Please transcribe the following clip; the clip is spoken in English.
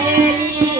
है